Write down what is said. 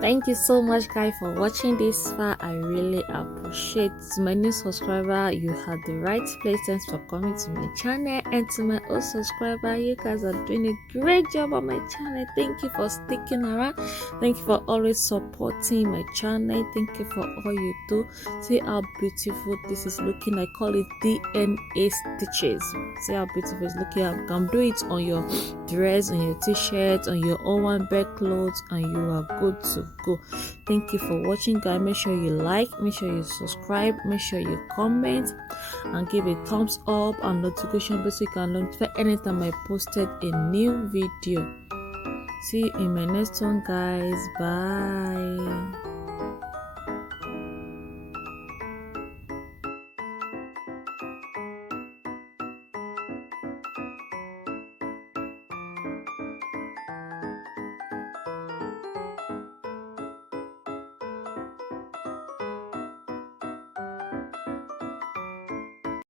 Thank you so much, guys, for watching this far. I really appreciate. To my new subscriber, you had the right place. Thanks for coming to my channel, and to my old subscriber, you guys are doing a great job on my channel. Thank you for sticking around. Thank you for always supporting my channel. Thank you for all you do. See how beautiful this is looking. I call it DNA stitches. See how beautiful it's looking. You can do it on your dress, on your t-shirt, on your own bed clothes, and you are good to go. Thank you for watching, guys. Make sure you like, make sure you subscribe, make sure you comment and give a thumbs up and notification bell so you can notify anytime I posted a new video. See you in my next one, guys. Bye.